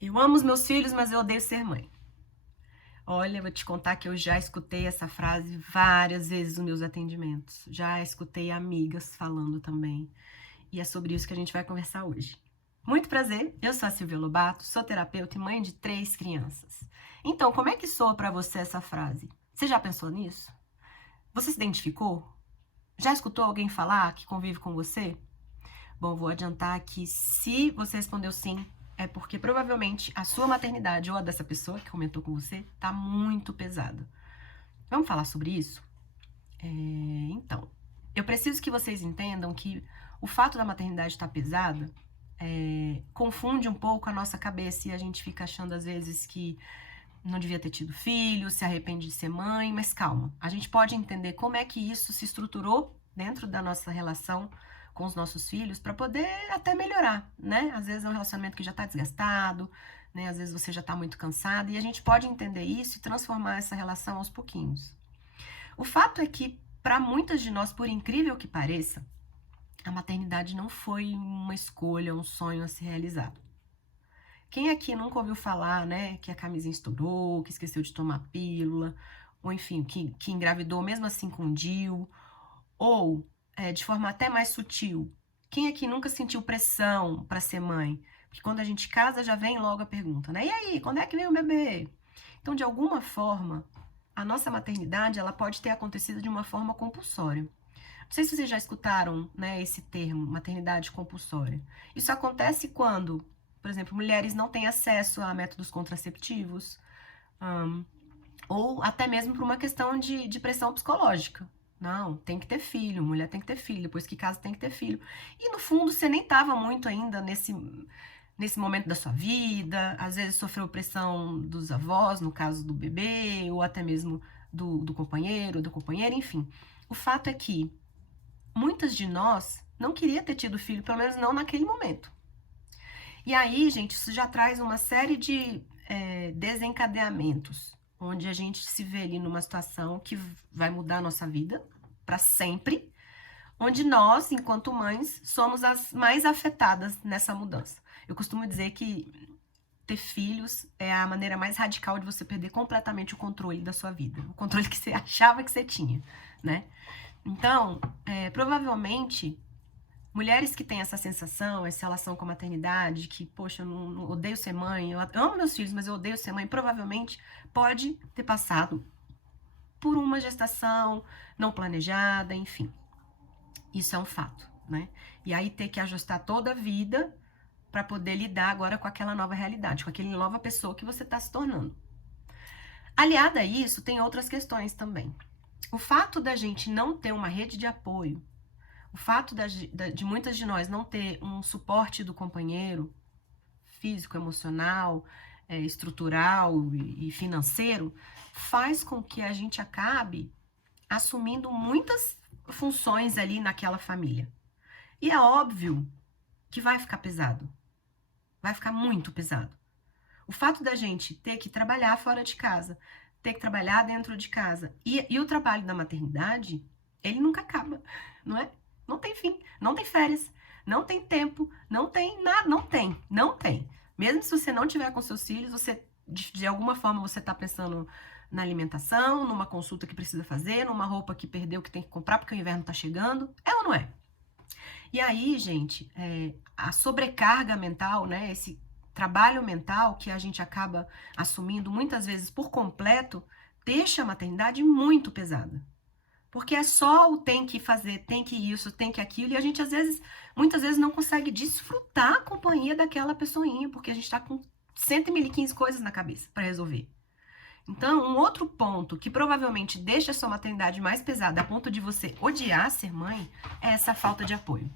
Eu amo os meus filhos, mas eu odeio ser mãe. Olha, eu vou te contar que eu já escutei essa frase várias vezes nos meus atendimentos. Já escutei amigas falando também. E é sobre isso que a gente vai conversar hoje. Muito prazer, eu sou a Silvia Lobato, sou terapeuta e mãe de 3 crianças. Então, como é que soa pra você essa frase? Você já pensou nisso? Você se identificou? Já escutou alguém falar que convive com você? Bom, vou adiantar que se você respondeu sim, é porque provavelmente a sua maternidade ou a dessa pessoa que comentou com você tá muito pesada. Vamos falar sobre isso? Então, eu preciso que vocês entendam que o fato da maternidade estar pesada confunde um pouco a nossa cabeça e a gente fica achando às vezes que não devia ter tido filho, se arrepende de ser mãe, mas calma. A gente pode entender como é que isso se estruturou dentro da nossa relação com os nossos filhos para poder até melhorar, né? Às vezes é um relacionamento que já está desgastado, né? Às vezes você já está muito cansado e a gente pode entender isso e transformar essa relação aos pouquinhos. O fato é que para muitas de nós, por incrível que pareça, a maternidade não foi uma escolha, um sonho a ser realizado. Quem aqui nunca ouviu falar, né, que a camisinha estourou, que esqueceu de tomar pílula, ou enfim, que engravidou mesmo assim com DIU, ou de forma até mais sutil. Quem aqui nunca sentiu pressão para ser mãe? Porque quando a gente casa já vem logo a pergunta, né? E aí, quando é que vem o bebê? Então, de alguma forma, a nossa maternidade ela pode ter acontecido de uma forma compulsória. Não sei se vocês já escutaram, né, esse termo, maternidade compulsória. Isso acontece quando, por exemplo, mulheres não têm acesso a métodos contraceptivos, hum, ou até mesmo por uma questão de pressão psicológica. Não, tem que ter filho, mulher tem que ter filho, depois que casa tem que ter filho. E no fundo você nem estava muito ainda nesse momento da sua vida, às vezes sofreu pressão dos avós, no caso do bebê, ou até mesmo do companheiro, da companheira, enfim. O fato é que muitas de nós não queria ter tido filho, pelo menos não naquele momento. E aí, gente, isso já traz uma série de desencadeamentos, onde a gente se vê ali numa situação que vai mudar a nossa vida para sempre, onde nós, enquanto mães, somos as mais afetadas nessa mudança. Eu costumo dizer que ter filhos é a maneira mais radical de você perder completamente o controle da sua vida, o controle que você achava que você tinha, né? Então, provavelmente, mulheres que têm essa sensação, essa relação com a maternidade, que, poxa, eu não odeio ser mãe, eu amo meus filhos, mas eu odeio ser mãe, provavelmente pode ter passado por uma gestação não planejada, enfim. Isso é um fato, né? E aí ter que ajustar toda a vida para poder lidar agora com aquela nova realidade, com aquela nova pessoa que você está se tornando. Aliada a isso, tem outras questões também. O fato da gente não ter uma rede de apoio, o fato de muitas de nós não ter um suporte do companheiro, físico, emocional, estrutural e financeiro, faz com que a gente acabe assumindo muitas funções ali naquela família. E é óbvio que vai ficar pesado. Vai ficar muito pesado. O fato da gente ter que trabalhar fora de casa, ter que trabalhar dentro de casa e o trabalho da maternidade, ele nunca acaba, não é? Não tem fim, não tem férias, não tem tempo, não tem nada, não tem. Mesmo se você não tiver com seus filhos, você de alguma forma você está pensando na alimentação, numa consulta que precisa fazer, numa roupa que perdeu que tem que comprar porque o inverno está chegando, é ou não é? E aí, gente, a sobrecarga mental, né, esse trabalho mental que a gente acaba assumindo muitas vezes por completo, deixa a maternidade muito pesada. Porque é só o tem que fazer, tem que isso, tem que aquilo, e a gente às vezes, muitas vezes não consegue desfrutar a companhia daquela pessoinha, porque a gente tá com 115 coisas na cabeça para resolver. Então, um outro ponto que provavelmente deixa a sua maternidade mais pesada a ponto de você odiar ser mãe é essa falta de apoio.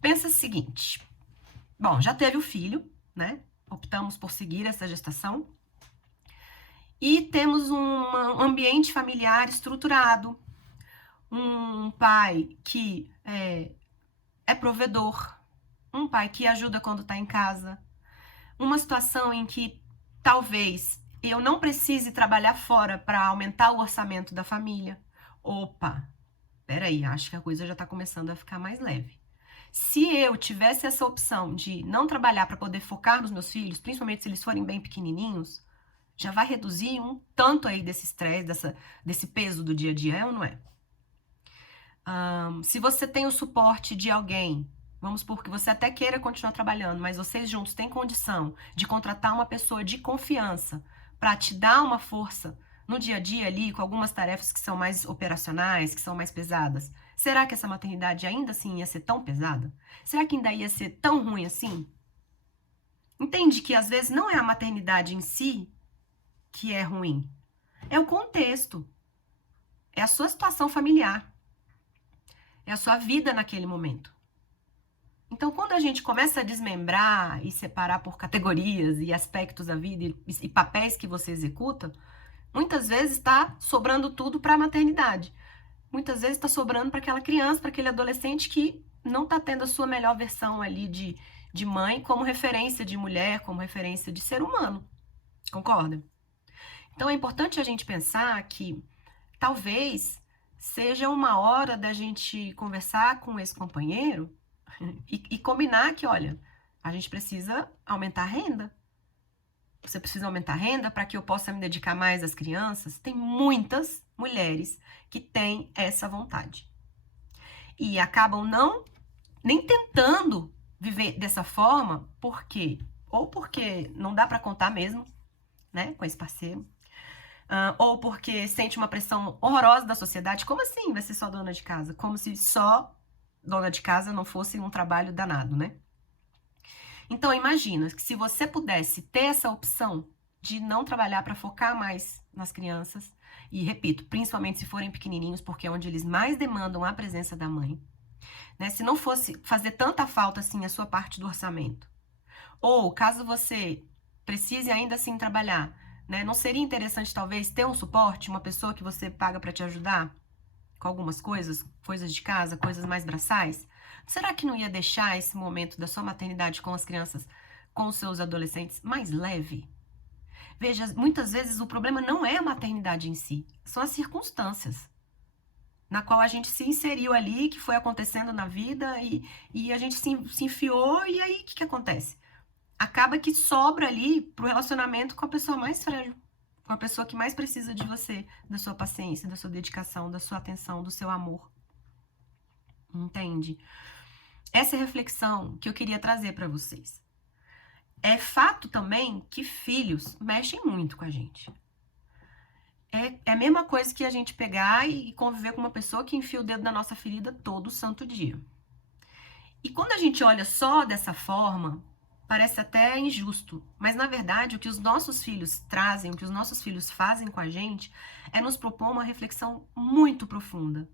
Pensa o seguinte, bom, já teve o filho, né? Optamos por seguir essa gestação e temos um ambiente familiar estruturado, um pai que é provedor, um pai que ajuda quando está em casa, uma situação em que talvez eu não precise trabalhar fora para aumentar o orçamento da família. Opa, peraí, acho que a coisa já está começando a ficar mais leve. Se eu tivesse essa opção de não trabalhar para poder focar nos meus filhos, principalmente se eles forem bem pequenininhos, já vai reduzir um tanto aí desse estresse, desse peso do dia a dia, é ou não é? Se você tem o suporte de alguém, vamos supor que você até queira continuar trabalhando, mas vocês juntos têm condição de contratar uma pessoa de confiança para te dar uma força no dia a dia ali, com algumas tarefas que são mais operacionais, que são mais pesadas, será que essa maternidade ainda assim ia ser tão pesada? Será que ainda ia ser tão ruim assim? Entende que às vezes não é a maternidade em si que é ruim, é o contexto, é a sua situação familiar, é a sua vida naquele momento. Então, quando a gente começa a desmembrar e separar por categorias e aspectos da vida e papéis que você executa, muitas vezes está sobrando tudo para a maternidade. Muitas vezes está sobrando para aquela criança, para aquele adolescente que não está tendo a sua melhor versão ali de mãe como referência de mulher, como referência de ser humano. Concorda? Então, é importante a gente pensar que talvez seja uma hora da gente conversar com esse companheiro e combinar que, olha, a gente precisa aumentar a renda. Você precisa aumentar a renda para que eu possa me dedicar mais às crianças. Tem muitas mulheres que têm essa vontade. E acabam nem tentando viver dessa forma, porque ou porque não dá para contar mesmo, né, com esse parceiro, ou porque sente uma pressão horrorosa da sociedade. Como assim vai ser só dona de casa? Como se só dona de casa não fosse um trabalho danado, né? Então, imagina que se você pudesse ter essa opção de não trabalhar para focar mais nas crianças, e repito, principalmente se forem pequenininhos, porque é onde eles mais demandam a presença da mãe, né? Se não fosse fazer tanta falta assim a sua parte do orçamento, ou caso você precise ainda assim trabalhar, né? Não seria interessante talvez ter um suporte, uma pessoa que você paga para te ajudar com algumas coisas de casa, coisas mais braçais? Será que não ia deixar esse momento da sua maternidade com as crianças, com os seus adolescentes, mais leve? Veja, muitas vezes o problema não é a maternidade em si, são as circunstâncias na qual a gente se inseriu ali, que foi acontecendo na vida e a gente se enfiou, e aí o que acontece? Acaba que sobra ali pro relacionamento com a pessoa mais frágil, com a pessoa que mais precisa de você, da sua paciência, da sua dedicação, da sua atenção, do seu amor. Entende? Essa é a reflexão que eu queria trazer para vocês. É fato também que filhos mexem muito com a gente. É a mesma coisa que a gente pegar e conviver com uma pessoa que enfia o dedo na nossa ferida todo santo dia. E quando a gente olha só dessa forma, parece até injusto, mas na verdade o que os nossos filhos trazem, o que os nossos filhos fazem com a gente, é nos propor uma reflexão muito profunda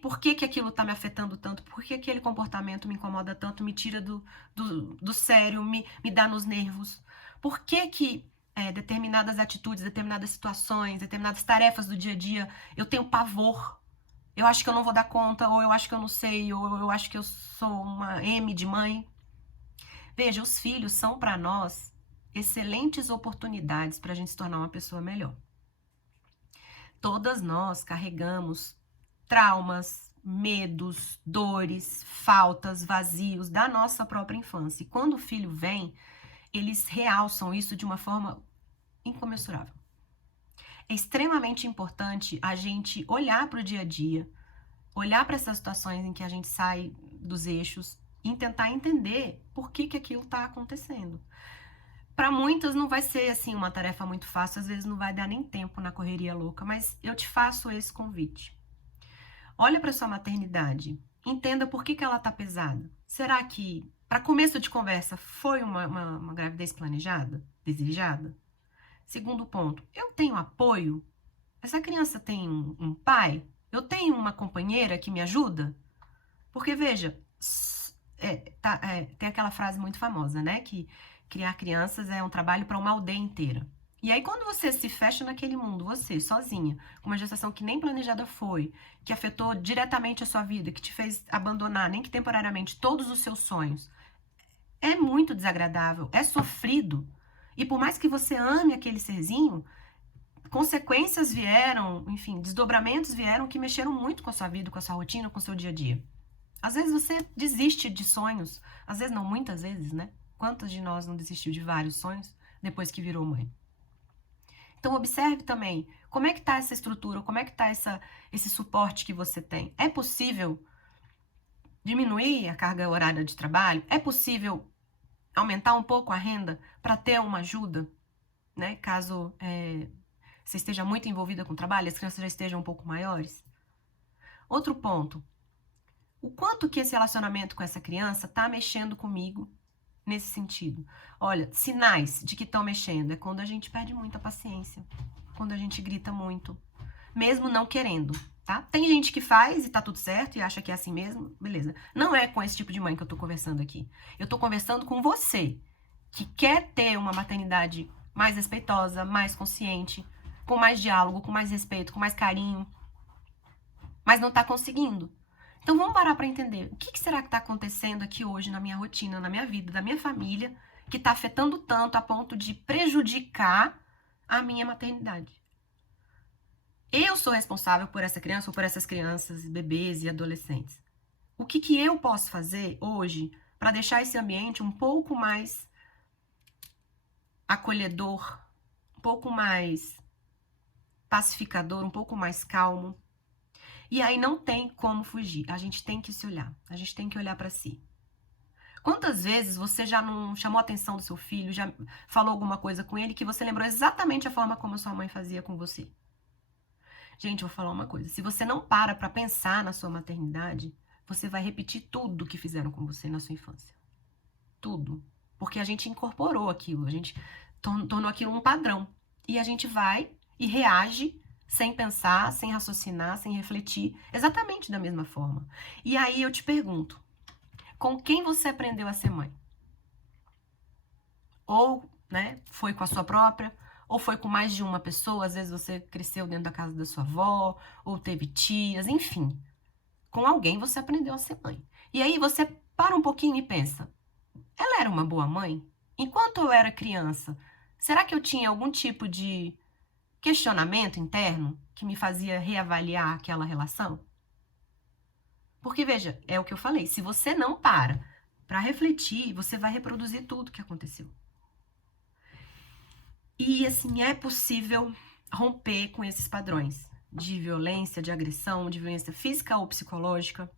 por que aquilo tá me afetando tanto, por que aquele comportamento me incomoda tanto, me tira do sério, me dá nos nervos, por que determinadas atitudes, determinadas situações, determinadas tarefas do dia a dia, eu tenho pavor, eu acho que eu não vou dar conta, ou eu acho que eu não sei, ou eu acho que eu sou uma M de mãe. Veja, os filhos são para nós excelentes oportunidades para a gente se tornar uma pessoa melhor. Todas nós carregamos traumas, medos, dores, faltas, vazios da nossa própria infância. E quando o filho vem, eles realçam isso de uma forma incomensurável. É extremamente importante a gente olhar para o dia a dia, olhar para essas situações em que a gente sai dos eixos e tentar entender por que aquilo está acontecendo. Para muitas não vai ser assim uma tarefa muito fácil, às vezes não vai dar nem tempo na correria louca, mas eu te faço esse convite. Olha para sua maternidade, entenda por que ela está pesada. Será que, para começo de conversa, foi uma gravidez planejada, desejada? Segundo ponto, eu tenho apoio? Essa criança tem um pai? Eu tenho uma companheira que me ajuda? Porque, veja, tem aquela frase muito famosa, né? Que criar crianças é um trabalho para uma aldeia inteira. E aí, quando você se fecha naquele mundo, você, sozinha, com uma gestação que nem planejada foi, que afetou diretamente a sua vida, que te fez abandonar, nem que temporariamente, todos os seus sonhos, é muito desagradável, é sofrido. E por mais que você ame aquele serzinho, consequências vieram, enfim, desdobramentos vieram que mexeram muito com a sua vida, com a sua rotina, com o seu dia a dia. Às vezes você desiste de sonhos. Às vezes não, muitas vezes, né? Quantas de nós não desistiu de vários sonhos depois que virou mãe? Então observe também como é que tá essa estrutura, como é que tá esse suporte que você tem. É possível diminuir a carga horária de trabalho? É possível aumentar um pouco a renda para ter uma ajuda, né? Caso você esteja muito envolvida com o trabalho, as crianças já estejam um pouco maiores. Outro ponto, o quanto que esse relacionamento com essa criança está mexendo comigo nesse sentido? Olha, sinais de que estão mexendo é quando a gente perde muita paciência, quando a gente grita muito, mesmo não querendo, tá? Tem gente que faz e tá tudo certo e acha que é assim mesmo, beleza. Não é com esse tipo de mãe que eu tô conversando aqui. Eu tô conversando com você, que quer ter uma maternidade mais respeitosa, mais consciente, com mais diálogo, com mais respeito, com mais carinho, mas não tá conseguindo. Então vamos parar para entender o que será que está acontecendo aqui hoje na minha rotina, na minha vida, da minha família, que está afetando tanto a ponto de prejudicar a minha maternidade. Eu sou responsável por essa criança ou por essas crianças, bebês e adolescentes. O que eu posso fazer hoje para deixar esse ambiente um pouco mais acolhedor, um pouco mais pacificador, um pouco mais calmo? E aí não tem como fugir. A gente tem que se olhar. A gente tem que olhar para si. Quantas vezes você já não chamou a atenção do seu filho, já falou alguma coisa com ele que você lembrou exatamente a forma como a sua mãe fazia com você? Gente, eu vou falar uma coisa. Se você não para pensar na sua maternidade, você vai repetir tudo que fizeram com você na sua infância. Tudo. Porque a gente incorporou aquilo, a gente tornou aquilo um padrão. E a gente vai e reage sem pensar, sem raciocinar, sem refletir, exatamente da mesma forma. E aí eu te pergunto, com quem você aprendeu a ser mãe? Ou, né, foi com a sua própria, ou foi com mais de uma pessoa, às vezes você cresceu dentro da casa da sua avó, ou teve tias, enfim. Com alguém você aprendeu a ser mãe. E aí você para um pouquinho e pensa, ela era uma boa mãe? Enquanto eu era criança, será que eu tinha algum tipo de questionamento interno que me fazia reavaliar aquela relação? Porque, veja, é o que eu falei, se você não para refletir, você vai reproduzir tudo que aconteceu. E, assim, é possível romper com esses padrões de violência, de agressão, de violência física ou psicológica.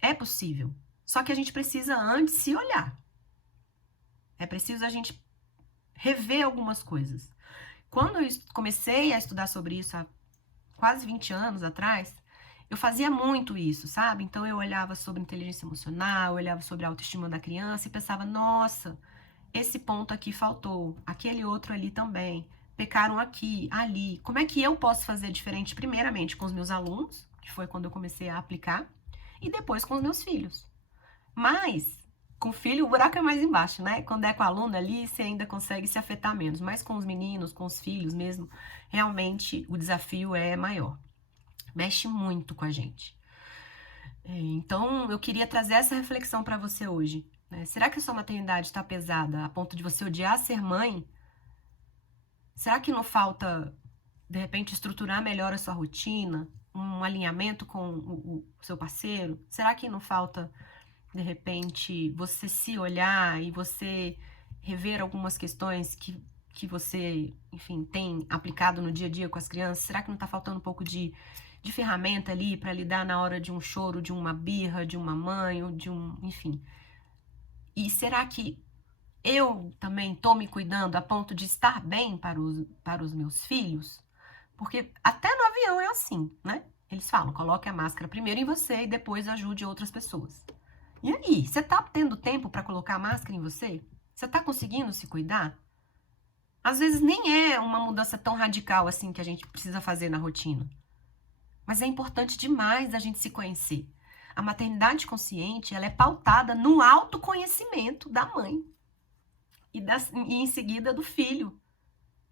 É possível. Só que a gente precisa antes se olhar. É preciso a gente rever algumas coisas. Quando eu comecei a estudar sobre isso há quase 20 anos atrás, eu fazia muito isso, sabe? Então eu olhava sobre inteligência emocional, eu olhava sobre a autoestima da criança e pensava, nossa, esse ponto aqui faltou, aquele outro ali também, pecaram aqui, ali. Como é que eu posso fazer diferente, primeiramente com os meus alunos, que foi quando eu comecei a aplicar, e depois com os meus filhos. Mas com filho o buraco é mais embaixo, né? Quando é com aluno ali, você ainda consegue se afetar menos, mas com os meninos, com os filhos mesmo, realmente o desafio é maior. Mexe muito com a gente. Então, eu queria trazer essa reflexão para você hoje, né? Será que a sua maternidade está pesada a ponto de você odiar ser mãe? Será que não falta, de repente, estruturar melhor a sua rotina? Um alinhamento com o seu parceiro? Será que não falta, de repente, você se olhar e você rever algumas questões que você, enfim, tem aplicado no dia a dia com as crianças? Será que não está faltando um pouco de ferramenta ali para lidar na hora de um choro, de uma birra, de uma mãe, ou de um, enfim. E será que eu também estou me cuidando a ponto de estar bem para os meus filhos? Porque até no avião é assim, né? Eles falam, coloque a máscara primeiro em você e depois ajude outras pessoas. E aí, você tá tendo tempo para colocar a máscara em você? Você tá conseguindo se cuidar? Às vezes nem é uma mudança tão radical assim que a gente precisa fazer na rotina. Mas é importante demais a gente se conhecer. A maternidade consciente, ela é pautada no autoconhecimento da mãe e em seguida do filho.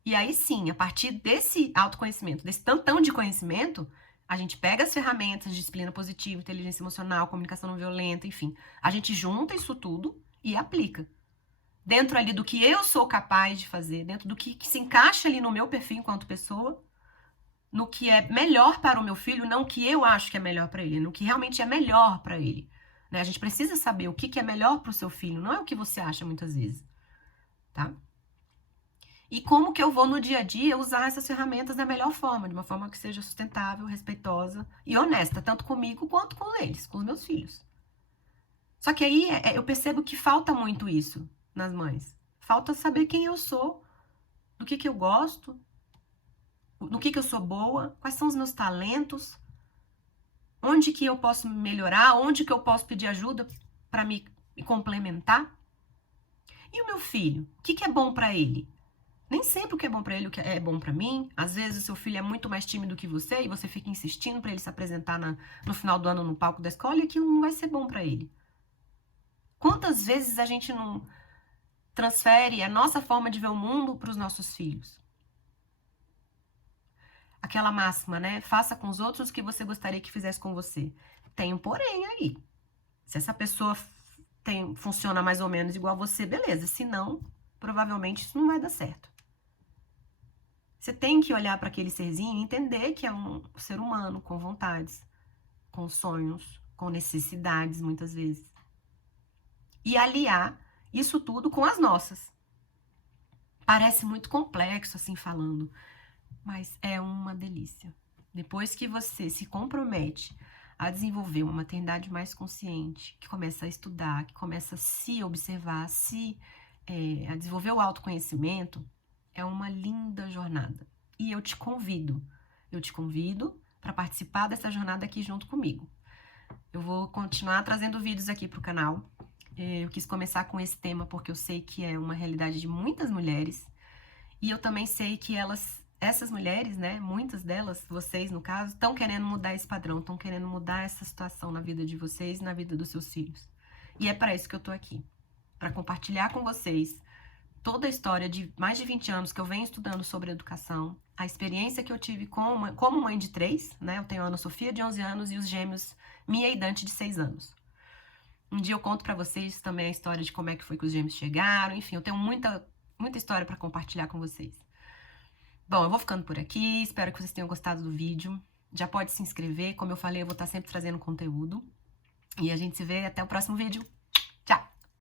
E aí sim, a partir desse autoconhecimento, desse tantão de conhecimento, a gente pega as ferramentas de disciplina positiva, inteligência emocional, comunicação não violenta, enfim. A gente junta isso tudo e aplica. Dentro ali do que eu sou capaz de fazer, dentro do que se encaixa ali no meu perfil enquanto pessoa, no que é melhor para o meu filho, não o que eu acho que é melhor para ele, no que realmente é melhor para ele. Né? A gente precisa saber o que é melhor para o seu filho, não é o que você acha muitas vezes, tá? E como que eu vou no dia a dia usar essas ferramentas da melhor forma, de uma forma que seja sustentável, respeitosa e honesta, tanto comigo quanto com eles, com os meus filhos. Só que aí eu percebo que falta muito isso nas mães. Falta saber quem eu sou, do que eu gosto, no que eu sou boa, quais são os meus talentos, onde que eu posso melhorar, onde que eu posso pedir ajuda para me complementar. E o meu filho, o que é bom para ele? Nem sempre o que é bom para ele é bom para mim. Às vezes o seu filho é muito mais tímido que você e você fica insistindo para ele se apresentar no final do ano no palco da escola e aquilo não vai ser bom para ele. Quantas vezes a gente não transfere a nossa forma de ver o mundo para os nossos filhos? Aquela máxima, né? Faça com os outros o que você gostaria que fizesse com você. Tem um porém aí. Se essa pessoa funciona mais ou menos igual a você, beleza. Se não, provavelmente isso não vai dar certo. Você tem que olhar para aquele serzinho e entender que é um ser humano com vontades, com sonhos, com necessidades, muitas vezes. E aliar isso tudo com as nossas. Parece muito complexo assim falando, mas é uma delícia. Depois que você se compromete a desenvolver uma maternidade mais consciente, que começa a estudar, que começa a se observar, a desenvolver o autoconhecimento, é uma linda jornada. E eu te convido para participar dessa jornada aqui junto comigo. Eu vou continuar trazendo vídeos aqui para o canal. Eu quis começar com esse tema porque eu sei que é uma realidade de muitas mulheres. E eu também sei que essas mulheres, né, muitas delas, vocês no caso, estão querendo mudar esse padrão, estão querendo mudar essa situação na vida de vocês e na vida dos seus filhos. E é para isso que eu tô aqui, para compartilhar com vocês toda a história de mais de 20 anos que eu venho estudando sobre educação, a experiência que eu tive como mãe de 3, né? Eu tenho a Ana Sofia de 11 anos e os gêmeos Mia e Dante de 6 anos. Um dia eu conto para vocês também a história de como é que foi que os gêmeos chegaram, enfim, eu tenho muita história para compartilhar com vocês. Bom, eu vou ficando por aqui, espero que vocês tenham gostado do vídeo. Já pode se inscrever, como eu falei, eu vou estar sempre trazendo conteúdo. E a gente se vê até o próximo vídeo.